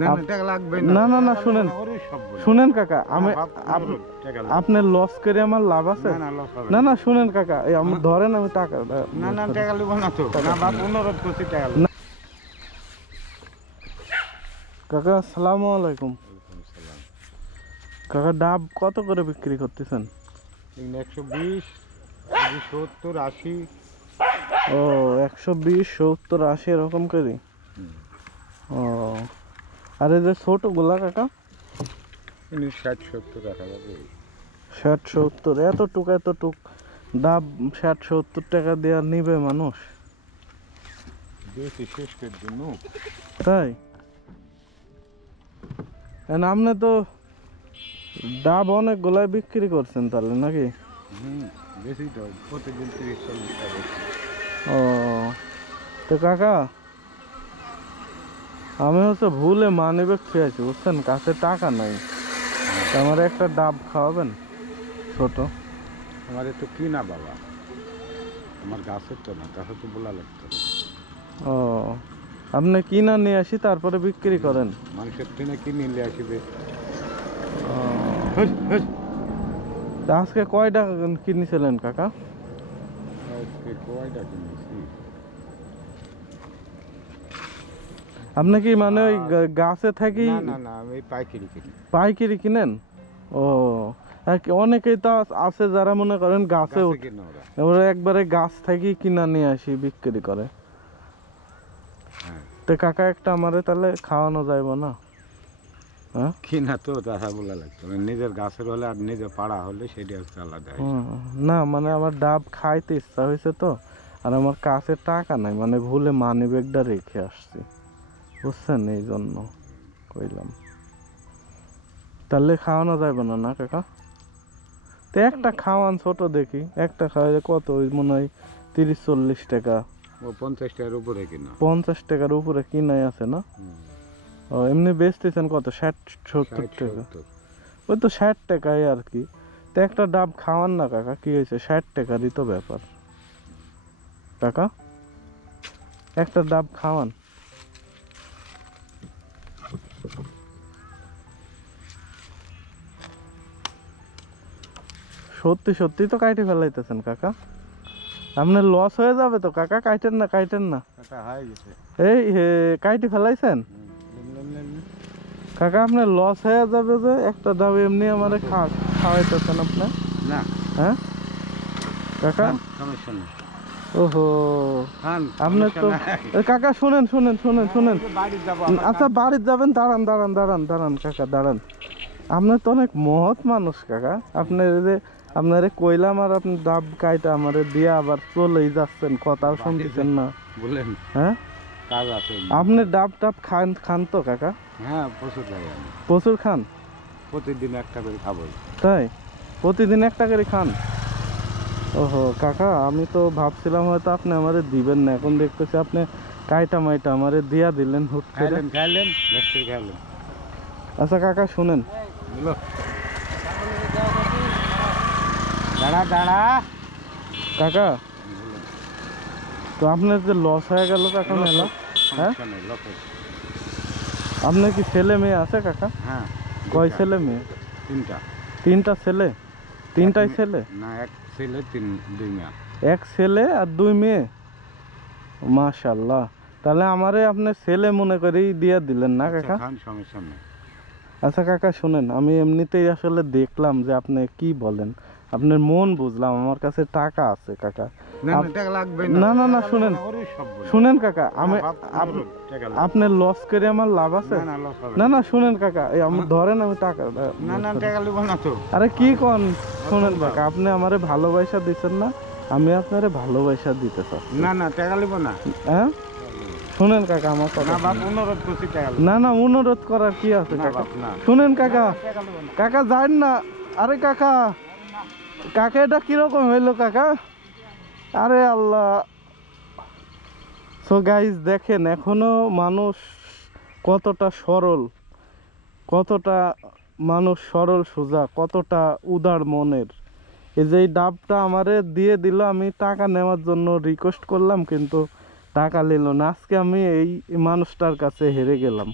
না না টাকা লাগবে না না না শুনেন শুনেন কাকা, আমি আপনার লস করে আমার লাভ আছে? না না শুনেন কাকা, এই আমি ধরেন, আমি টাকা না না টাকা লিব না তো, না বাপ অনুরোধ করছি টাকা। কাকা আসসালামু আলাইকুম। কাকা ডাব কত করে বিক্রি করতেছেন? 120, 70, 80। ও 120, 70, 80 এরকম করে। ও আর এই যে ছোট গোলা কাকা? 60, 70 টাকা যাবে। 60, 70 এতটুক ডাব 60, 70 টাকা দিয়ে আর নিবে মানুষ? বেশি শেষের জন্য তাই আপনি তো ডাব অনেক গোলায় বিক্রি করছেন তাহলে নাকি? বেশি তো প্রতিদিন 30-40 টাকা। ও তো কাকা আমি হচ্ছে ভুলে মানিব্যাগ খেয়েছি বুঝছেন, কাছে টাকা নাই। আমার একটা ডাব খাওয়াবেন ছোট? আমার তো কিনা বাবা, আমার গাছের তো না, গাছে তো বলা লাগতো। ও আপনি কিনা নিয়ে আসি তারপরে বিক্রি করেন? মানুষের ট্রেনে কিনে নিয়ে আসবে। আজকে কয় টাকা কিনেছিলেন কাকা? আজকে কয়টা কিনেছি? আপনি কি মানে ওই গাছে থাকি? না না না, আমি পাইকারি কিনি। পাইকারি কিনেন? ও অনেকেই তো আছে যারা মনে করেন গাছে ওরা একবারে গাছ থেকে কিনা নিয়ে আসি বিক্রি করে। তো কাকা একটা আমারে তাহলে খাওয়ানো যাইবো না? হ্যাঁ কিনা তো তাহা বলা লাগতো, নিজের গাছের হলে আর নিজের পাড়া হলে সেটা হচ্ছে আলাদা। না মানে আমার ডাব খাইতে ইচ্ছা হয়েছে তো, আর আমার কাছে টাকা নাই, মানে ভুলে মানিব্যাগটা রেখে আসছি বুঝছেন, এই জন্য কইলাম। তাহলে খাওয়ানো যাবে না না কাকা? তো একটা খাওয়ান ছোট দেখি, একটা খাওয়াইলে কত ওই মনে হয় 30-40 টাকা। ও 50 টাকার উপরে কিনা। 50 টাকার উপরে কিনাই আছে না? ও এমনি বেচতেছেন কত? 60-70 টাকা? ওই তো 60 টাকাই আর কি। তো একটা ডাব খাওয়ান না কাকা, কি হয়েছে? 60 টাকারই তো ব্যাপার কাকা, একটা ডাব খাওয়ান। সত্যি সত্যি তো কাইটে ফেলাইতেছেন কাকা, আপনার লস হয়ে যাবে তো কাকা, কাইটেন না কাইটেন না। এই কাইটে ফেলাইছেন কাকা, আপনার লস হয়ে যাবে যে একটা ডাব এমনি আমারে খাওয়াইতেছেন আপনি না। হ্যাঁ কাকা সমস্যা নেই। ওহো আপনার তো কাকা শুনেন শুনেন শুনেন শুনেন, আচ্ছা বাড়িতে যাবেন, দাঁড়ান দাঁড়ান দাঁড়ান দাঁড়ান কাকা দাঁড়ান। আপনার তো অনেক মহৎ মানুষ কাকা, আপনার যে আপনারে কইলাম আর আপনি ডাব কাইটা আমারে দিয়ে আবার চলেই যাচ্ছেন, কথাও শুনতেছেন না বলেন। হ্যাঁ কাজ আছে। আপনি ডাব টাব খান তো কাকা? হ্যাঁ প্রচুর খাই আমি। প্রচুর খান? প্রতিদিন একটা করে খাবো। তাই প্রতিদিন একটা করে খান? ওহো কাকা আমি তো ভাবছিলাম হয়তো আপনি আমারে দিবেন না, এখন দেখতেছি আপনি কাইটা মাইটা আমারে দিয়া দিলেন হুট করে। খাইলেন খাইলেন। আচ্ছা কাকা শুনেন, দাঁড়া দাঁড়া কাকা তো আপনার যে লস হয়ে গেল কাকা মেলা, হ্যাঁ আপনার কি ছেলে মেয়ে আছে কাকা? হ্যাঁ। কয় ছেলে মেয়ে? 3টা। 3টা ছেলে? 3টাই ছেলে? না এক ছেলে 2 মেয়ে। এক ছেলে আর 2 মেয়ে? মাশাআল্লাহ, তাহলে আমারে আপনার ছেলে মনে করেই দিয়ে দিলেন না কাকা? সমস্যা নেই। আচ্ছা কাকা শুনেন, আমি এমনিতেই আসলে দেখলাম যে আপনি কি বলেন, আপনার মন বুঝলাম, আমার কাছে টাকা আছে কাকা। না না না শুনেন শুনেন কাকা, আমি আপনার লস করে আমার লাভ আছে? না না শুনেন কাকা, এই আমি ধরেন, আমি টাকা। না না টাকা লিব না তো। আরে কি কোন, শুনেন কাকা, আপনি আমারে ভালোবাসা দিচ্ছেন না, আমি আপনারে ভালোবাসা দিতে চাই। না না টাকা লিব না। হ্যাঁ শুনেন কাকা আমার কথা, অনুরোধ করছি টাকা। না না অনুরোধ করার কি আছে কাকা, শুনেন কাকা, কাকা যান না। আরে কাকা, কাকা এটা কিরকম হইলো কাকা? আরে আল্লাহ। সো গাইজ দেখেন এখনো মানুষ কতটা সরল, কতটা মানুষ সরল সোজা, কতটা উদার মনের। এই যে এই ডাবটা আমারে দিয়ে দিল, আমি টাকা নেওয়ার জন্য রিকোয়েস্ট করলাম কিন্তু টাকা নিল না। আজকে আমি এই মানুষটার কাছে হেরে গেলাম।